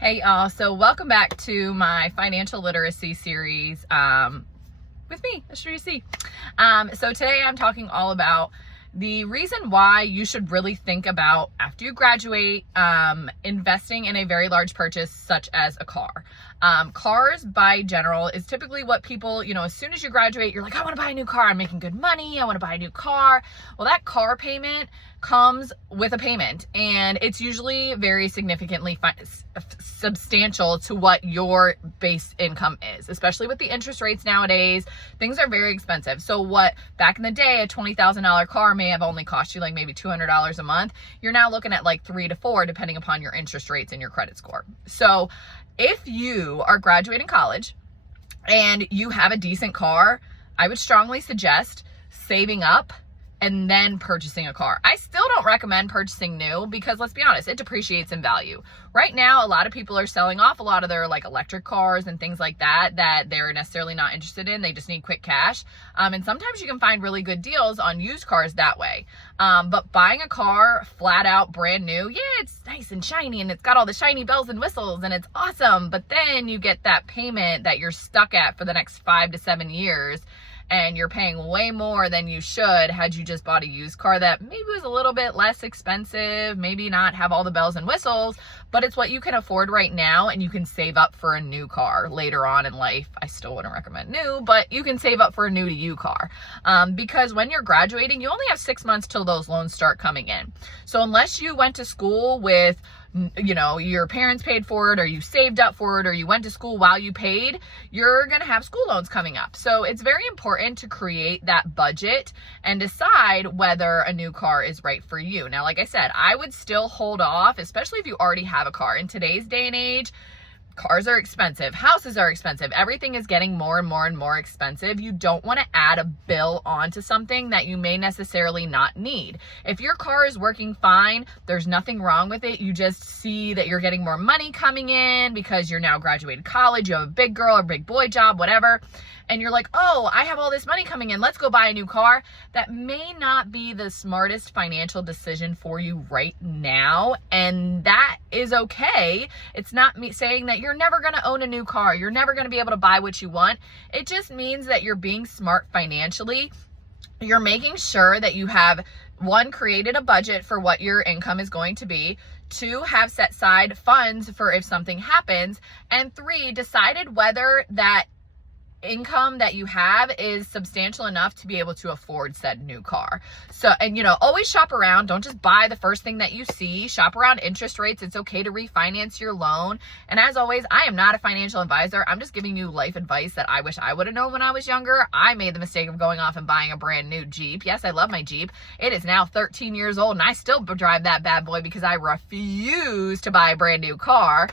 Hey y'all, so welcome back to my financial literacy series with me, Esther UC. So today I'm talking all about the reason why you should really think about, after you graduate, investing in a very large purchase such as a car. Cars by general is typically what people, as soon as you graduate, you're like, I want to buy a new car. I'm making good money. I want to buy a new car. Well, that car payment comes with a payment, and it's usually very significantly substantial to what your base income is, especially with the interest rates nowadays. Things are very expensive. So what back in the day, a $20,000 car may have only cost you like maybe $200 a month. You're now looking at like 3 to 4, depending upon your interest rates and your credit score. So if you are graduating college and you have a decent car, I would strongly suggest saving up and then purchasing a car. I still don't recommend purchasing new because, let's be honest, it depreciates in value. Right now, a lot of people are selling off a lot of their like electric cars and things like that they're necessarily not interested in. They just need quick cash. And sometimes you can find really good deals on used cars that way. But buying a car flat out brand new, yeah, it's nice and shiny and it's got all the shiny bells and whistles and it's awesome. But then you get that payment that you're stuck at for the next 5 to 7 years. And you're paying way more than you should had you just bought a used car that maybe was a little bit less expensive, maybe not have all the bells and whistles, but it's what you can afford right now, and you can save up for a new car later on in life. I still wouldn't recommend new, but you can save up for a new to you car. Because when you're graduating, you only have 6 months till those loans start coming in. So unless you went to school with your parents paid for it, or you saved up for it, or you went to school while you paid, you're going to have school loans coming up. So it's very important to create that budget and decide whether a new car is right for you. Now, like I said, I would still hold off, especially if you already have a car. In today's day and age, cars are expensive. Houses are expensive. Everything is getting more and more and more expensive. You don't want to add a bill onto something that you may necessarily not need. If your car is working fine, there's nothing wrong with it. You just see that you're getting more money coming in because you're now graduated college, you have a big girl or big boy job, whatever. And you're like, oh, I have all this money coming in, let's go buy a new car. That may not be the smartest financial decision for you right now. And that is okay. It's not me saying that you're never going to own a new car. You're never going to be able to buy what you want. It just means that you're being smart financially. You're making sure that you have, one, created a budget for what your income is going to be. 2, have set aside funds for if something happens. And 3, decided whether that income that you have is substantial enough to be able to afford said new car. So, and always shop around. Don't just buy the first thing that you see. Shop around interest rates. It's okay to refinance your loan. And as always, I am not a financial advisor. I'm just giving you life advice that I wish I would have known when I was younger. I made the mistake of going off and buying a brand new Jeep. Yes, I love my Jeep. It is now 13 years old and I still drive that bad boy because I refuse to buy a brand new car.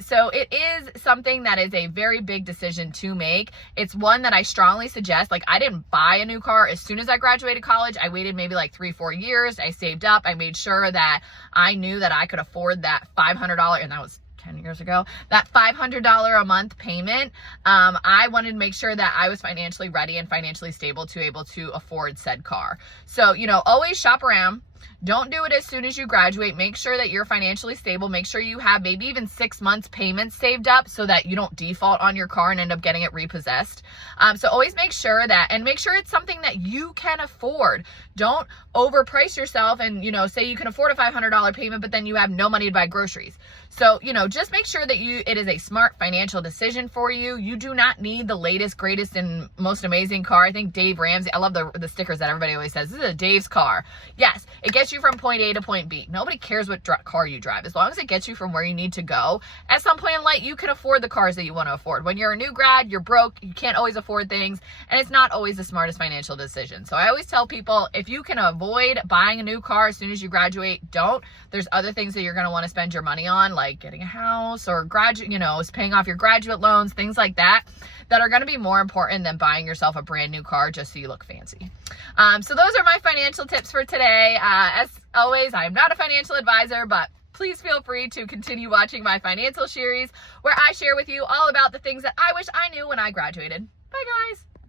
So it is something that is a very big decision to make. It's one that I strongly suggest. Like, I didn't buy a new car as soon as I graduated college. I waited maybe like 3-4 years. I saved up. I made sure that I knew that I could afford that $500, and that was 10 years ago, that $500 a month payment. I wanted to make sure that I was financially ready and financially stable to able to afford said car. So, always shop around. Don't do it as soon as you graduate. Make sure that you're financially stable. Make sure you have maybe even 6 months payments saved up so that you don't default on your car and end up getting it repossessed. So always make sure that, and make sure it's something that you can afford. Don't overprice yourself and, say you can afford a $500 payment, but then you have no money to buy groceries. So, just make sure that it is a smart financial decision for you. You do not need the latest, greatest, and most amazing car. I think Dave Ramsey, I love the stickers that everybody always says, this is a Dave's car. Yes, it gets you from point A to point B. Nobody cares what car you drive. As long as it gets you from where you need to go, at some point in life, you can afford the cars that you want to afford. When you're a new grad, you're broke, you can't always afford things, and it's not always the smartest financial decision. So I always tell people, if you can avoid buying a new car as soon as you graduate, don't. There's other things that you're going to want to spend your money on, like getting a house or paying off your graduate loans, things like that are going to be more important than buying yourself a brand new car just so you look fancy. So those are my financial tips for today. As always, I'm not a financial advisor, but please feel free to continue watching my financial series where I share with you all about the things that I wish I knew when I graduated. Bye, guys.